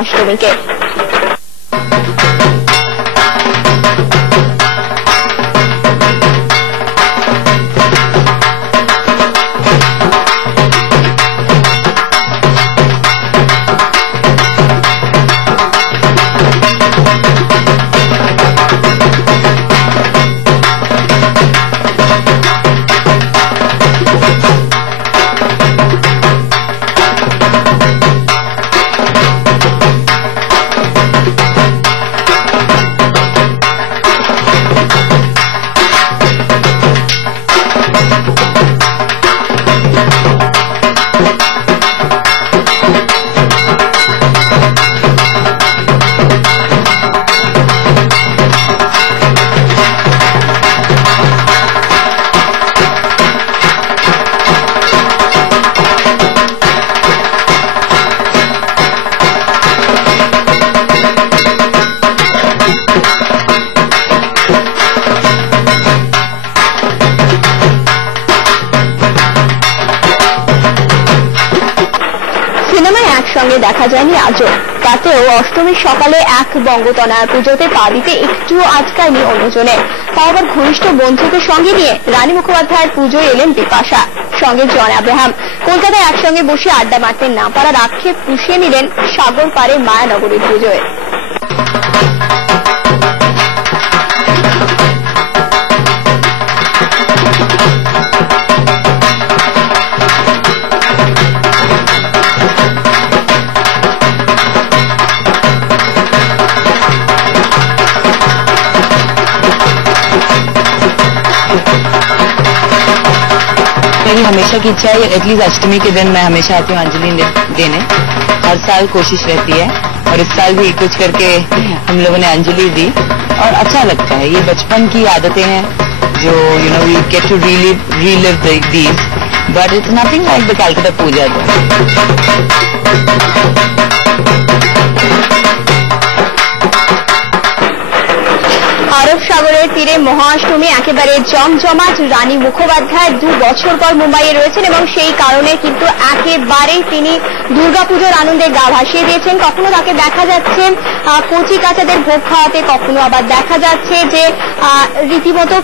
অষ্টমীকে। সিনেমায় একসঙ্গে দেখা যায়নি আজও, তাতেও অষ্টমীর সকালে এক বঙ্গতনয়ার পুজোতে পা দিতে একটু আটকায়নি অন্যজনে। তাও আবার ঘনিষ্ঠ বন্ধুকে সঙ্গে নিয়ে রানী মুখোপাধ্যায়ের পুজোয় এলেন বিপাশা, সঙ্গে জন আব্রাহাম। কলকাতায় একসঙ্গে বসে আড্ডা মারতে না পারার আক্ষেপ পুষিয়ে নিলেন সাগর পাড়ে মায়ানগরীর পুজোয়। मेरी हमेशा की इच्छा है एटलीस्ट अष्टमी के दिन मैं हमेशा आती हूँ अंजलि देने। हर साल कोशिश रहती है और इस साल भी कुछ करके हम लोगों ने अंजलि दी और अच्छा लगता है। ये बचपन की आदतें हैं जो we get to relive these, but it's nothing like the Calcutta puja. আরব সাগরের তীরে মহাষ্টমী একেবারে জমজমাট। রানী মুখোপাধ্যায় 2 বছর পর মুম্বাইয়ে রয়েছেন এবং সেই কারণে কিন্তু একেবারেই তিনি দুর্গাপুজোর আনন্দে গা ভাসিয়ে দিয়েছেন। কখনো তাকে দেখা যাচ্ছে কচি কাচাদের ভোগ খাওয়াতে, কখনো আবার দেখা যাচ্ছে যে রীতিমতো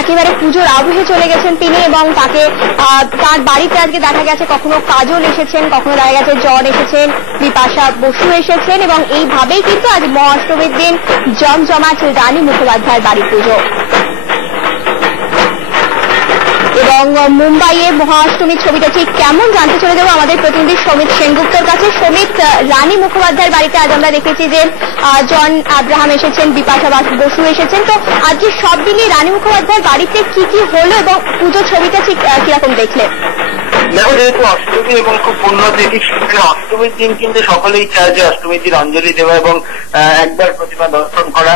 একেবারে পুজোর আবহে চলে গেছেন তিনি এবং তাকে তার বাড়িতে আজকে দেখা গেছে কখনো কাজল এসেছেন, কখনো দেখা গেছে জন এসেছেন, বিপাশা বসু এসেছেন এবং এইভাবেই কিন্তু আজ মহাষ্টমীর দিন জমজমাট রানী মুখোপাধ্যায়ের বাড়ি পুজো। এবং মুম্বাইয়ে মহাষ্টমীর ছবিটা ঠিক কেমন জানতে চলে যাবো আমাদের প্রতিনিধি সমিত সেনগুপ্তর কাছে। সমিত, রানী মুখোপাধ্যায়ের বাড়িতে আজ আমরা দেখেছি যে জন আব্রাহাম এসেছেন, বিপাশা বসু এসেছেন, তো আজকে সব দিনই রানী মুখোপাধ্যায়ের বাড়িতে কি কি হলো এবং পুজো ছবিটা ঠিক কিরকম দেখলে? যেহেতু অষ্টমী এবং খুব পুণ্যতিথি, সেখানে অষ্টমীর দিন কিন্তু সকলেই চায় যে অষ্টমীর দিন অঞ্জলি দেওয়া এবং একবার প্রতিমা দর্শন করা।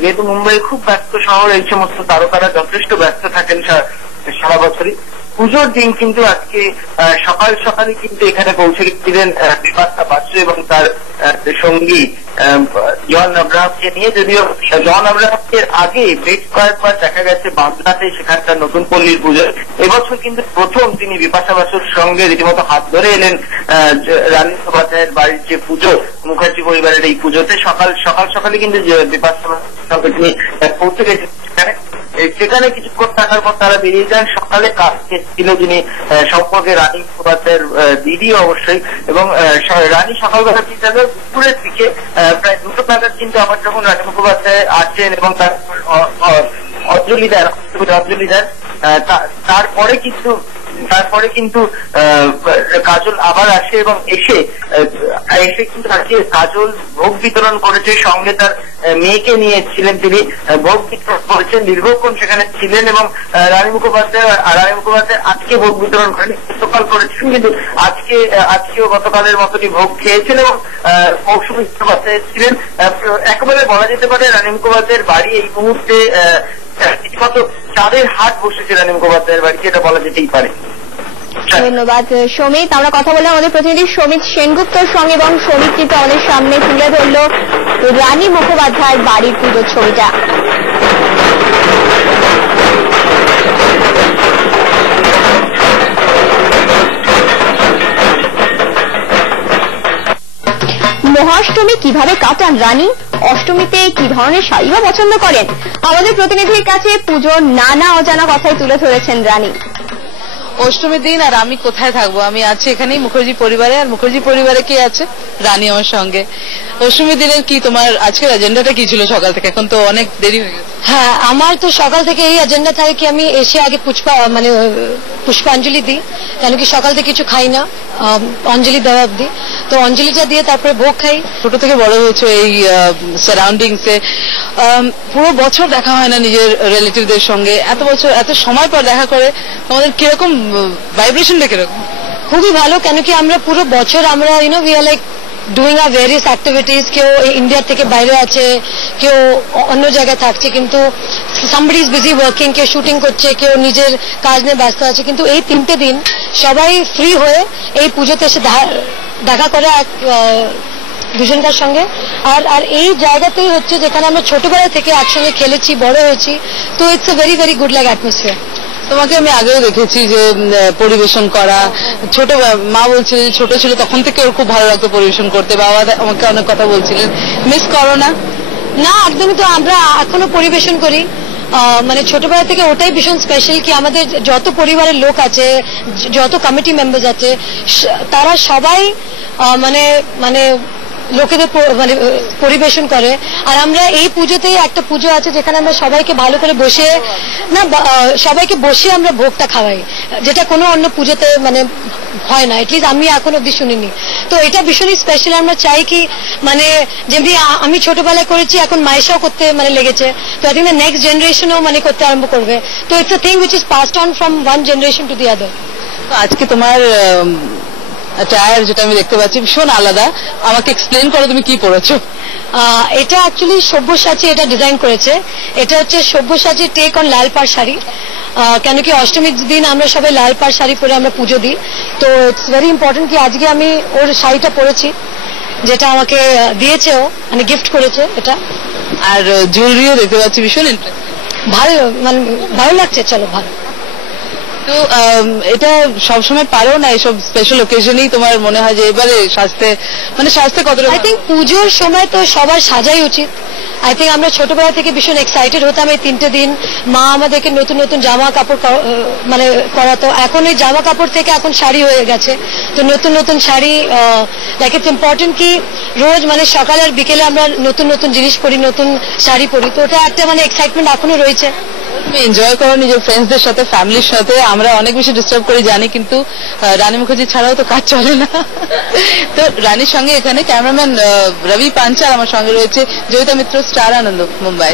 যেহেতু মুম্বাই খুব ব্যস্ত শহর, এই সমস্ত তারকারা যথেষ্ট ব্যস্ত থাকেন সারা বছরই। পুজোর দিন কিন্তু আজকে সকাল সকালে কিন্তু এখানে পৌঁছে গেছিলেন বিপাশা বসু এবং তার সঙ্গী জন আব্রাহামকে নিয়ে। যদিও জন আব্রাহামের আগে বেশ কয়েকবার দেখা গেছে বাংলাতে সেখানকার নতুন পল্লীর পুজো, এবছর কিন্তু প্রথম তিনি বিপাশা বসুর সঙ্গে রীতিমতো হাত ধরে এলেন রানী মুখোপাধ্যায়ের বাড়ির যে পুজো, মুখার্জি পরিবারের এই পুজোতে। সকাল সকালে কিন্তু বিপাশা বসুর সঙ্গে তিনি পৌঁছে গেছেন সেখানে। কিছুক্ষণ থাকার পর তারা বেরিয়ে যান। সকালে কাজ ছিল যিনি সম্পর্কে রানী মুখোপাধ্যায়ের দিদি অবশ্যই, এবং রানী সকালবেলা চিন্তা করে দুপুরের দিকে প্রায় 2টো নাগাদ কিন্তু আবার যখন রানী মুখোপাধ্যায় আসেন এবং তার অঞ্জলি দেন, তারপরে কিন্তু কাজল আবার আসে এবং এসে কিন্তু আজকে কাজল ভোগ বিতরণ করেছে, সঙ্গে তার মেয়েকে নিয়ে ছিলেন, তিনি ভোগ বিতরণ করেছেন, দীর্ঘক্ষণ সেখানে ছিলেন এবং রানী মুখোপাধ্যায় আজকে ভোগ বিতরণ করেন, গতকাল করেছিলেন, কিন্তু আজকেও গতকালের মতনই ভোগ খেয়েছেন এবং মৌসুমী মুখোপাধ্যায় ছিলেন। একেবারে বলা যেতে পারে রানী মুখোপাধ্যায়ের বাড়ি এই মুহূর্তে রীতিমতো চাঁদের হাট বসেছে রানী মুখোপাধ্যায়ের বাড়িতে, এটা বলা যেতেই পারে। ধন্যবাদ সমিত। আমরা কথা বললাম আমাদের প্রতিনিধি সমিত সেনগুপ্তর সঙ্গে এবং সমিত কিন্তু আমাদের সামনে তুলে ধরল রানী মুখোপাধ্যায়ের বাড়ির পুজোর ছবিটা। মহাষ্টমী কিভাবে কাটান রানী? অষ্টমীতে কি ধরনের শাড়ি বা পছন্দ করেন? আমাদের প্রতিনিধির কাছে পুজোর নানা অজানা কথাই তুলে ধরেছেন রানী। অষ্টমীর দিন আর আমি কোথায় থাকবো? আমি আছি এখানেই মুখার্জি পরিবারে, আর মুখার্জি পরিবারে কে আছে? রানী আমার সঙ্গে। অষ্টমীর দিনের কি তোমার আজকের এজেন্ডাটা কি ছিল সকাল থেকে? এখন তো অনেক দেরি হয়ে গেছে। হ্যাঁ, আমার তো সকাল থেকে এই এজেন্ডা থাকে কি আমি এসে আগে পুষ্পাঞ্জলি দিই, কেন কি সকাল থেকে কিছু খাই না অঞ্জলি দেওয়া অব্দি। তো অঞ্জলিটা দিয়ে তারপরে ভোগ খাই। ছোট থেকে বড় হয়েছে এই সারাউন্ডিংসে, পুরো বছর দেখা হয় না নিজের রিলেটিভদের সঙ্গে, এত বছর এত সময় পর দেখা করে তোমাদের কিরকম ভাইব্রেশনটা কিরকম? খুবই ভালো, কেন কি আমরা পুরো বছর আমরা we are like doing a various activities. কেউ ইন্ডিয়া থেকে বাইরে আছে, কেউ অন্য জায়গায় থাকছে, কিন্তু সামবডি ইজ বিজি ওয়ার্কিং, কেউ শুটিং করছে, কেউ নিজের কাজ নিয়ে ব্যস্ত আছে। কিন্তু এই 3টে দিন সবাই ফ্রি হয়ে এই পুজোতে এসে দেখা করে দুজনকার সঙ্গে। আর এই জায়গাতেই হচ্ছে যেখানে আমরা ছোটবেলা থেকে একসঙ্গে খেলেছি, বড় হয়েছি। তো it's a very very good like atmosphere. তোমাকে আমি আগেও দেখেছি যে পরিবেশন করা, ছোট মা বলছিল যে ছোট ছিল তখন থেকে ওর খুব ভালো লাগতো পরিবেশন করতে, বাবা আমাকে অনেক কথা বলছিলেন। মিস করো না? না, একদমই। তো আমরা এখনো পরিবেশন করি, মানে ছোটবেলা থেকে ওটাই ভীষণ স্পেশাল কি আমাদের যত পরিবারের লোক আছে, যত কমিটি মেম্বার্স আছে, তারা সবাই মানে মানে লোকেদের মানে পরিবেশন করে। আর আমরা এই পুজোতে একটা পুজো আছে যেখানে আমরা সবাইকে ভালো করে বসে সবাইকে বসে আমরা ভোগটা খাওয়াই, যেটা কোনো অন্য পুজোতে মানে হয় না, এটলিস্ট আমি এখন অব্দি শুনিনি। তো এটা ভীষণই স্পেশাল। আমরা চাই কি মানে যেমনি আমি ছোটবেলায় করেছি, এখন মায়েশাও করতে মানে লেগেছে। তো আই থিঙ্ক দ্য নেক্সট জেনারেশনও মানে করতে আরম্ভ করবে। তো it's a thing which is passed on from one generation to the other. আজকে তোমার টায়ার যেটা আমি দেখতে পাচ্ছি ভীষণ আলাদা, আমাকে এক্সপ্লেন করো তুমি কি পরেছো? এটা অ্যাকচুয়ালি সব্যসাচী এটা ডিজাইন করেছে। এটা হচ্ছে সব্যসাচী টেক অন লাল পাড় শাড়ি, কেন কি অষ্টমীর দিন আমরা সবাই লাল পাড় শাড়ি পরে আমরা পুজো দিই। তো ইটস ভেরি ইম্পর্টেন্ট কি আজকে আমি ওর শাড়িটা পরেছি, যেটা আমাকে দিয়েছে, ও মানে গিফট করেছে এটা। আর জুয়েলারিও দেখতে পাচ্ছি ভীষণ ইন্টারেস্টিং, ভালো মানে ভালো লাগছে। চলো ভালো। তো এটা সবসময় পারো না? এসব স্পেশাল ওকেশনেই তোমার মনে হয় যে এবারে সাজতে কতটা? আই থিঙ্ক পুজোর সময় তো সবার সাজাই উচিত। আই থিঙ্ক আমরা ছোটবেলা থেকে ভীষণ এক্সাইটেড হতাম এই 3টে দিন। মা আমাদেরকে নতুন নতুন জামা কাপড় মানে করাতো। এখন এই জামা কাপড় থেকে এখন শাড়ি হয়ে গেছে। তো নতুন নতুন শাড়ি লাইক ইটস ইম্পর্টেন্ট কি রোজ মানে সকাল আর বিকেলে আমরা নতুন নতুন জিনিস পরি, নতুন শাড়ি পরি। তো ওটা একটা মানে এক্সাইটমেন্ট এখনো রয়েছে। তুমি এনজয় করো নিজের ফ্রেন্ডসদের সাথে, ফ্যামিলির সাথে। আমরা অনেক বেশি ডিস্টার্ব করি জানি, কিন্তু রানী মুখার্জি ছাড়াও তো কাজ চলে না। তো রানীর সঙ্গে এখানে ক্যামেরাম্যান রবি পাঞ্চাল আমার সঙ্গে রয়েছে, জয়িতা মিত্র, স্টার আনন্দ, মুম্বাই।